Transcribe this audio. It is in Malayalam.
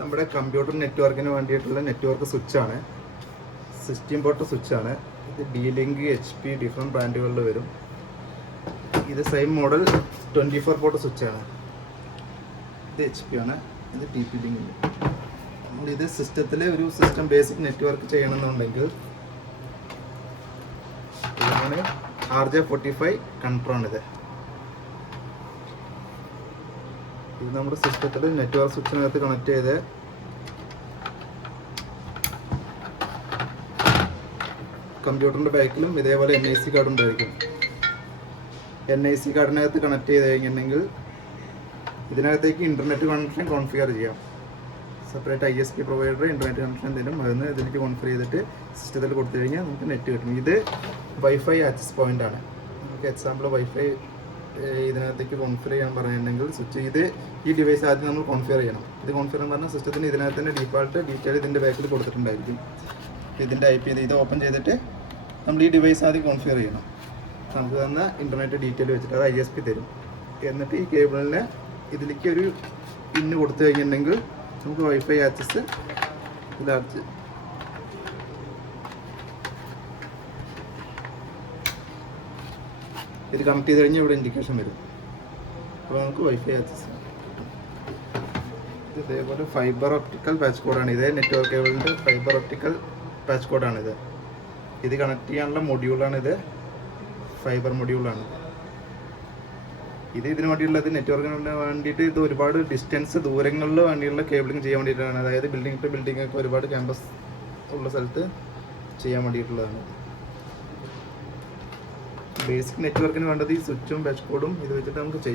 നമ്മുടെ കമ്പ്യൂട്ടർ നെറ്റ്വർക്കിന് വേണ്ടിയിട്ടുള്ള നെറ്റ്വർക്ക് സ്വിച്ചാണ്. 16 പോർട്ട് സ്വിച്ചാണ്. ഇത് D-Link, HP ഡിഫറെൻറ്റ് ബ്രാൻഡുകളിൽ വരും. ഇത് സെയിം മോഡൽ 24 പോർട്ട് സ്വിച്ചാണ്. ഇത് HP ആണ്. ഇത് TP-Link. ഇത് സിസ്റ്റത്തിൽ ഒരു സിസ്റ്റം ബേസിക് നെറ്റ്വർക്ക് ചെയ്യണമെന്നുണ്ടെങ്കിൽ ഇതാണ് RJ45 കൺട്രോൺ. ഇത് നമ്മുടെ സിസ്റ്റത്തിൽ നെറ്റ്വർക്ക് സ്വിച്ചിനകത്ത് കണക്ട് ചെയ്ത് കമ്പ്യൂട്ടറിൻ്റെ ബാക്കിലും ഇതേപോലെ NIC കാർഡ് ഉണ്ടായിരിക്കും. NIC കാർഡിനകത്ത് കണക്ട് ചെയ്ത് കഴിഞ്ഞിട്ടുണ്ടെങ്കിൽ ഇതിനകത്തേക്ക് ഇൻ്റർനെറ്റ് കണക്ഷൻ കോൺഫിഗർ ചെയ്യാം. Separate ISP provider internet connection തരും. അതിന് ഇതിലേക്ക് കോൺഫിഗർ ചെയ്തിട്ട് സിസ്റ്റത്തിൽ കൊടുത്തു കഴിഞ്ഞാൽ നമുക്ക് നെറ്റ് കിട്ടും. ഇത് വൈഫൈ ആക്സസ് പോയിൻ്റ് ആണ്. നമുക്ക് എക്സാമ്പിൾ വൈഫൈ ഇതിനകത്തേക്ക് കോൺഫിഗർ ചെയ്യാൻ പറഞ്ഞിട്ടുണ്ടെങ്കിൽ സ്വിച്ച് ഇത് ഈ ഡിവൈസ് ആദ്യം നമ്മൾ കോൺഫിഗർ ചെയ്യണം. ഇത് കോൺഫിഗർ എന്ന് പറഞ്ഞാൽ സിസ്റ്റത്തിന് ഇതിനകത്ത് തന്നെ ഡീഫാൾട്ട് ഡീറ്റെയിൽ ഇതിൻ്റെ ബാക്കിൽ കൊടുത്തിട്ടുണ്ടായിരിക്കും. ഇതിൻ്റെ IP ഇത് ഓപ്പൺ ചെയ്തിട്ട് നമ്മൾ ഈ ഡിവൈസ് ആദ്യം കോൺഫിഗർ ചെയ്യണം. നമുക്ക് തന്ന ഇൻ്റർനെറ്റ് ഡീറ്റെയിൽ വെച്ചിട്ട് അത് ISP തരും. എന്നിട്ട് ഈ കേബിളിനെ ഇതിലേക്ക് ഒരു പിന്ന് കൊടുത്തു കഴിഞ്ഞിട്ടുണ്ടെങ്കിൽ നമുക്ക് വൈഫൈ ആക്സസ് ഇതാച്ച് ഇത് കണക്ട് ചെയ്ത് കഴിഞ്ഞാൽ ഇവിടെ ഇൻഡിക്കേഷൻ വരും. അപ്പോൾ നമുക്ക് വൈഫൈ ആക്സസ് കിട്ടും. ഇത് ഇതേപോലെ ഫൈബർ ഒപ്റ്റിക്കൽ പാച്ച് കോഡാണ്. ഇതേ നെറ്റ്വർക്ക് കേബിളിൻ്റെ ഫൈബർ ഒപ്റ്റിക്കൽ പാച്ച് കോഡാണിത്. ഇത് കണക്ട് ചെയ്യാനുള്ള മൊഡ്യൂളാണിത്. ഫൈബർ മൊഡ്യൂളാണ് ഇത്. ഇതിന് വേണ്ടിയുള്ളത് നെറ്റ്വർക്കിന് വേണ്ടിയിട്ട് ഇത് ഒരുപാട് ഡിസ്റ്റൻസ് ദൂരങ്ങളിൽ വേണ്ടിയുള്ള കേബിളിംഗ് ചെയ്യാൻ വേണ്ടിയിട്ടാണ്. അതായത് ബിൽഡിംഗ് ടു ബിൽഡിംഗ് ഒക്കെ ഒരുപാട് ക്യാമ്പസ് ഉള്ള സ്ഥലത്ത് ചെയ്യാൻ വേണ്ടിയിട്ടുള്ളതാണ്. ബേസിക് നെറ്റ്വർക്കിന് വേണ്ടത് ഈ സ്വിച്ചും പാച്ച് കോഡും ഇത് വെച്ചിട്ട് നമുക്ക് ചെയ്യാം.